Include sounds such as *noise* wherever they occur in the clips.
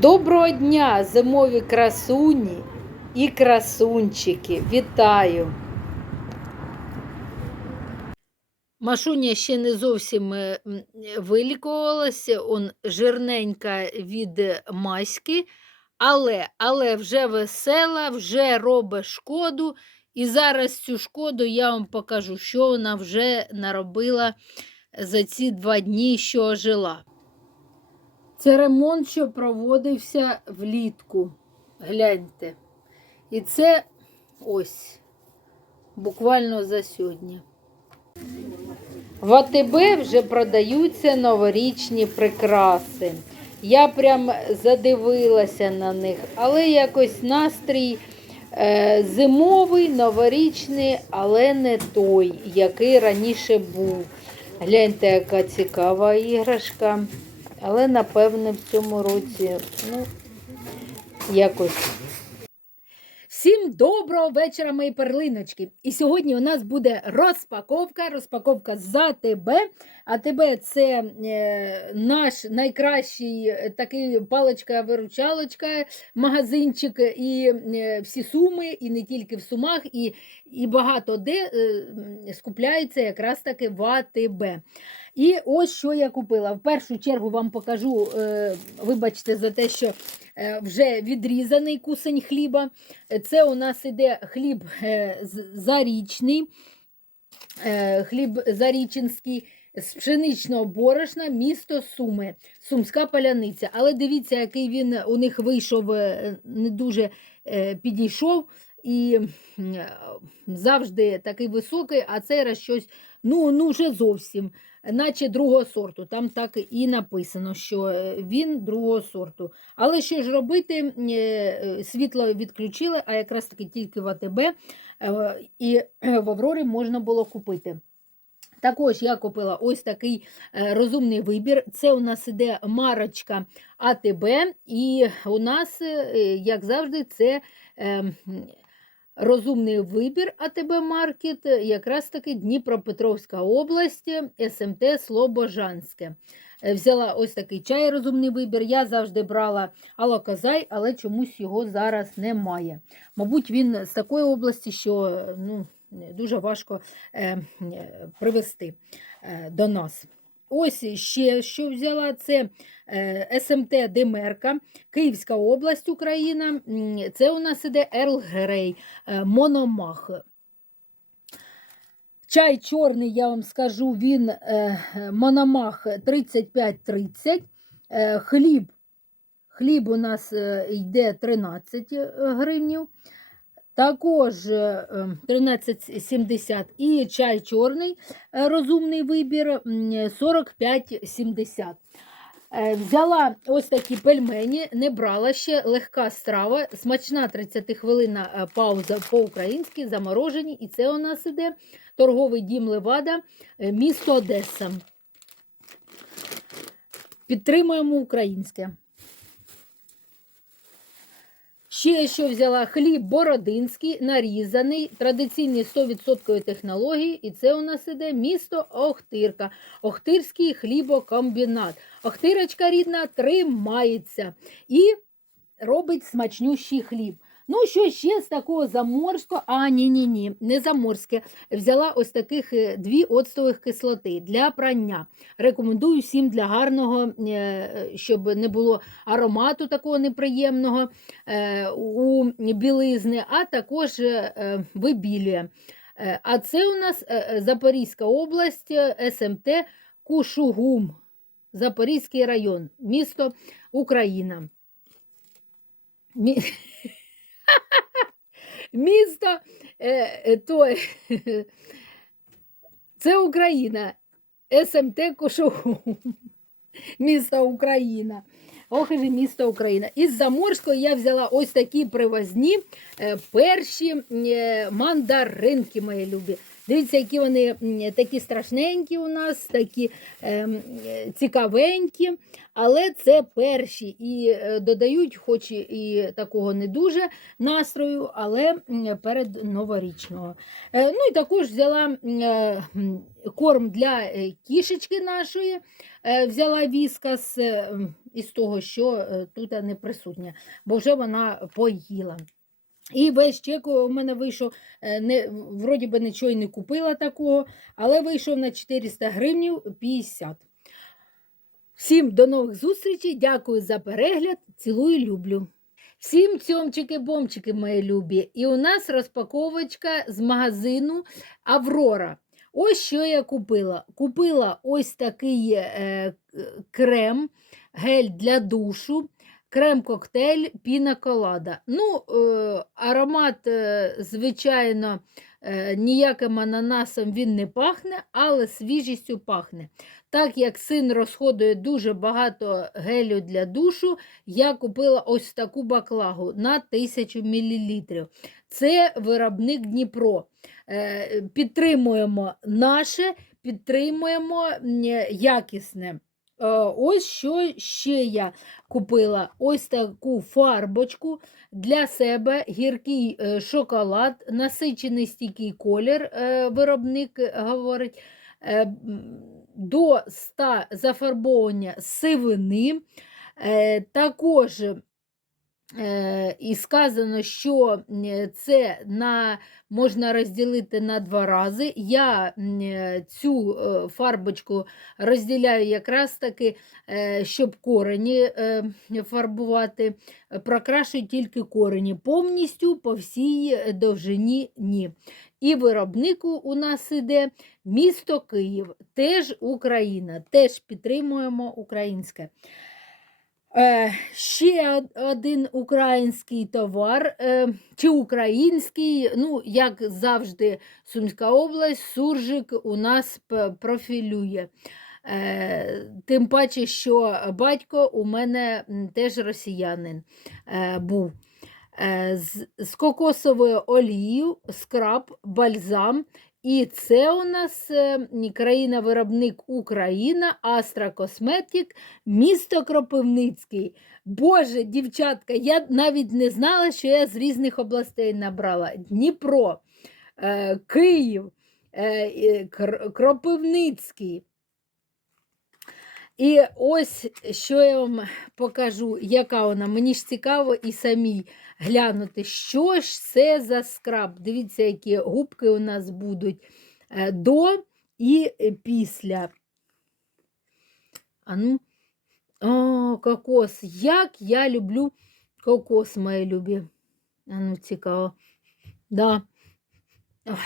Доброго дня, зимові красуні і красунчики. Вітаю! Машуня ще не зовсім е, вилікувалася, он жирненька від маськи, але, але вже весела, вже робить шкоду. І зараз цю шкоду я вам покажу, що вона вже наробила за ці два дні, що жила. Це ремонт, що проводився влітку. Гляньте. І це ось буквально за сьогодні. В АТБ вже продаються новорічні прикраси. Я прям задивилася на них, але якось настрій е, зимовий, новорічний, але не той, який раніше був. Гляньте, яка цікава іграшка. Але напевне в цьому році, ну, якось. Всім доброго вечора, мої перлиночки. І сьогодні у нас буде розпаковка. Розпаковка за тебе. А тебе це е, наш найкращий е, такий паличка-виручалочка, магазинчик, і е, всі суми, і не тільки в сумах, і, і багато де е, м, скупляються якраз таки в АТБ. І ось що я купила. В першу чергу вам покажу, е, вибачте, за те, що е, вже відрізаний кусень хліба. Це у нас іде хліб е, зарічний, хліб зарічинський. З пшеничного борошна, місто Суми, Сумська паляниця. Але дивіться, який він у них вийшов, не дуже підійшов і завжди такий високий, а цей раз щось, ну, ну вже зовсім наче другого сорту. Там так і написано, що е, він другого сорту. Але що ж робити? Е, е, Світло відключили, а якраз таки тільки в АТБ і в Аврорі можна було купити. Також я купила ось такий розумний вибір. Це у нас іде марочка АТБ, і у нас, як завжди, це е, м, розумний вибір АТБ Маркет, е, якраз таки Дніпропетровська область, е, СМТ Слобожанське. Е, Взяла ось такий чай розумний вибір. Я завжди брала алоказай, але чомусь його зараз немає. Мабуть, він з такої області, що ну, дуже важко е, привезти е, до нас. Ось ще що взяла, це е, СМТ Демерка, Київська область, Україна. Це у нас іде Ерл Грей, е, Мономах. Чай чорний, я вам скажу, він е, Мономах 35-30. Е, хліб. Хліб у нас йде 13 гривнів. Також е, е, 13,70 і чай чорний е, розумний вибір 45,70. Е, Взяла ось такі пельмені, не брала ще легка страва, смачна 30 хвилина пауза по-українськи, заморожені. І це у нас іде торговий дім Левада, місто Одеса. Підтримуємо українське. Ще що взяла хліб бородинський, нарізаний, традиційні 100% технології, і це у нас іде місто Охтирка, Охтирський хлібокомбінат. Охтирочка рідна тримається і робить смачнющий хліб. Ну, що ще з такого заморського? А, ні, ні, не заморське. Взяла ось таких е, дві оцтових кислоти для прання. Рекомендую всім для гарного, е, щоб не було аромату такого неприємного е, у білизни, а також е, е, вибілює. Е, А це у нас е, е, Запорізька область, е, СМТ Кушугум, Запорізький район, місто Україна. *laughs* Мі... Місто е, е, то, це Україна, СМТ Кошову, місто Україна. Ох, і місто Україна. Із Заморського я взяла ось такі привозні е, перші е, мандаринки, мої любі. Дивіться, які вони такі страшненькі у нас, такі е, цікавенькі, але це перші і е, додають, хоч і- такого не дуже настрою, але перед новорічного. Е, Ну і також взяла е, корм для е, кішечки нашої, е, взяла віскас е, із того, що тут не присутня, бо вже вона поїла. І весь чек у мене вийшов, е, не, вроді би нічого й не купила такого, але вийшов на 400 гривнів 50. Всім до нових зустрічей, дякую за перегляд, цілую, люблю. Всім цьомчики-бомчики, мої любі. І у нас розпаковочка з магазину Аврора. Ось що я купила. Купила ось такий е, крем, гель для душу, крем-коктейль Піна Колада. Ну, е, аромат, е, звичайно, е, ніяким ананасом він не пахне, але свіжістю пахне. Так як син розходує дуже багато гелю для душу, я купила ось таку баклагу на 1000 мл. Це виробник Дніпро. Підтримуємо наше, підтримуємо якісне. Е, Ось що ще я купила: ось таку фарбочку для себе, гіркий е, шоколад, насичений стійкий колір, е, виробник говорить. До 100 зафарбовання сивини. Також і сказано, що е, це на, можна розділити на два рази. Я е, цю е, фарбочку розділяю якраз таки, е, щоб корені е, фарбувати, Е, прокрашую тільки корені, повністю по всій е, довжині ні. І виробнику у нас іде місто Київ, теж Україна, теж підтримуємо українське. Е, ще один український товар, е, чи український, ну, як завжди, Сумська область, суржик у нас профілює. Е, тим паче, що батько у мене теж росіянин був. З, з кокосовою олією, скраб, бальзам. І це у нас е, країна-виробник Україна, Астра Косметик, місто Кропивницький. Боже, дівчатка, я навіть не знала, що я з різних областей набрала. Дніпро, е, Київ, е, Кр- Кропивницький. І ось що я вам покажу, яка вона. Мені ж цікаво і самій глянути, що ж це за скраб. Дивіться, які губки у нас будуть е, до і після. А ну, о, кокос. Як я люблю кокос, мої любі. А ну, цікаво. Да. Ох.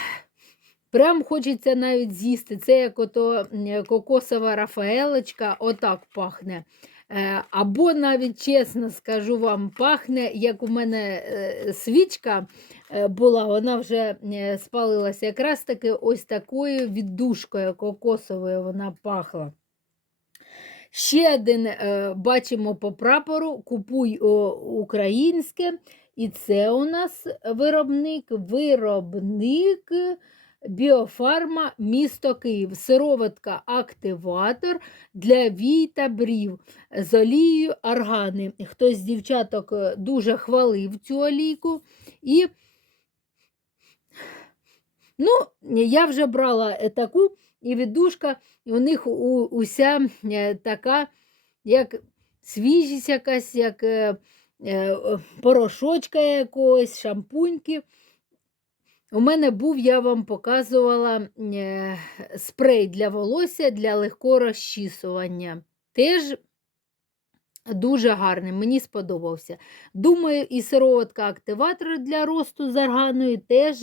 Прям хочеться навіть з'їсти. Це як ото кокосова рафаелочка, отак пахне. Е, Або навіть чесно скажу вам, пахне, як у мене е, свічка е, була, вона вже спалилася. Якраз таки ось такою віддушкою кокосовою вона пахла. Ще один бачимо по прапору Купуй українське. І це у нас виробник, виробник Біофарма місто Київ. Сироватка активатор для вій та брів з олією органи. Хтось з дівчаток е, дуже хвалив цю олійку. І ну, я вже брала е, таку, і віддушка, і у них уся е, така, як свіжість якась, як порошочка якогось, шампуньки. У мене був, я вам показувала е, спрей для волосся для легкого розчісування. Теж дуже гарний, мені сподобався. Думаю, і сироватка активатор для росту з органою теж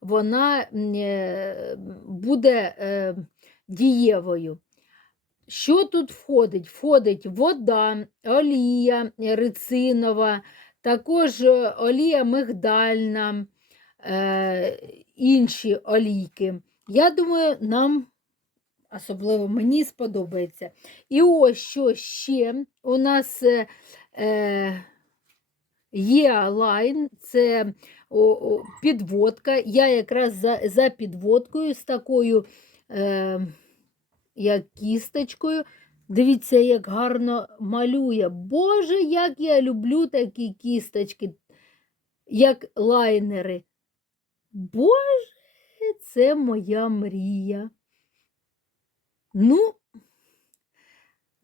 вона е, буде е, дієвою. Що тут входить? Входить вода, олія рицинова, також олія мигдальна, е, інші олійки. Я думаю, нам, особливо мені, сподобається. І ось що ще у нас е, е, є лайн, це о, о, підводка. Я якраз за, за підводкою з такою е, як кісточкою. Дивіться, як гарно малює. Боже, як я люблю такі кісточки, як лайнери. Боже, це моя мрія. Ну,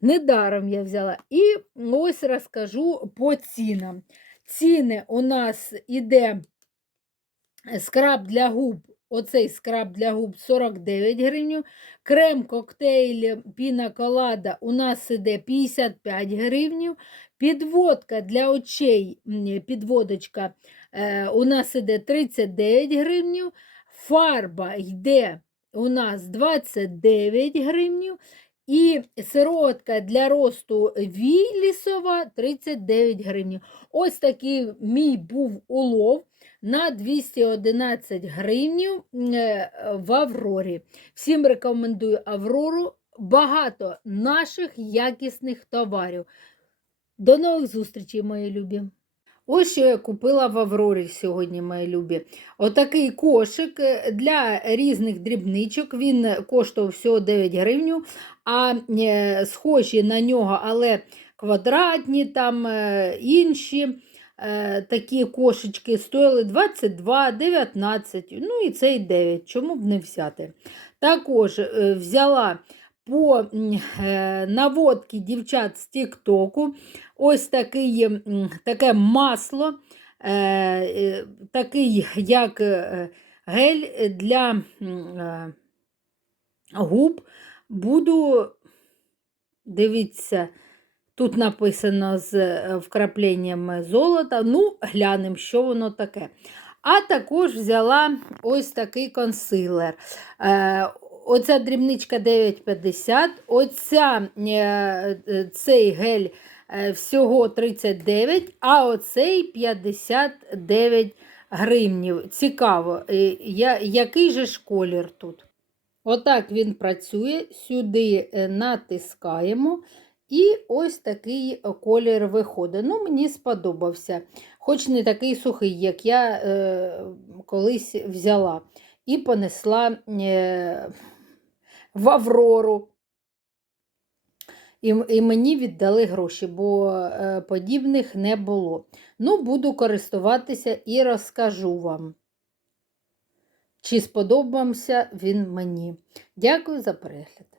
недаром я взяла. І ось розкажу по цінам. Ціни у нас іде скраб для губ. Оцей скраб для губ 49 гривень. Крем коктейль піна колада у нас іде 55 гривень. Підводка для очей, підводочка у нас іде 39 гривень. Фарба йде у нас 29 гривень. І сиротка для росту вілісова 39 гривень. Ось такий мій був улов на 211 гривень в Аврорі. Всім рекомендую Аврору. Багато наших якісних товарів. До нових зустрічей, мої любі! Ось що я купила в Аврорі сьогодні, мої любі. Отакий кошик е, для різних дрібничок. Він коштував всього 9 гривень, а е, схожі на нього, але квадратні, там е, інші такі кошечки стоїли 22, 19, ну і цей 9. Чому б не взяти? Також взяла по е, наводки дівчат з Тіктоку. Ось такий, таке масло, е, е, такий як гель для губ. Буду, дивіться, тут написано з вкрапленням золота. Ну, глянемо, що воно таке. А також взяла ось такий консилер. Оця дрібничка 9,50, оця, е, е, цей гель е, всього 39, а оцей 59 гривнів. Цікаво, я, який же ж колір тут? Отак він працює, сюди натискаємо, і ось такий колір виходить. Ну, Мені сподобався, хоч не такий сухий, як я е, колись взяла. І понесла е, в Аврору. І, і мені віддали гроші, бо е, подібних не було. Ну, буду користуватися і розкажу вам, чи сподобався він мені. Дякую за перегляд.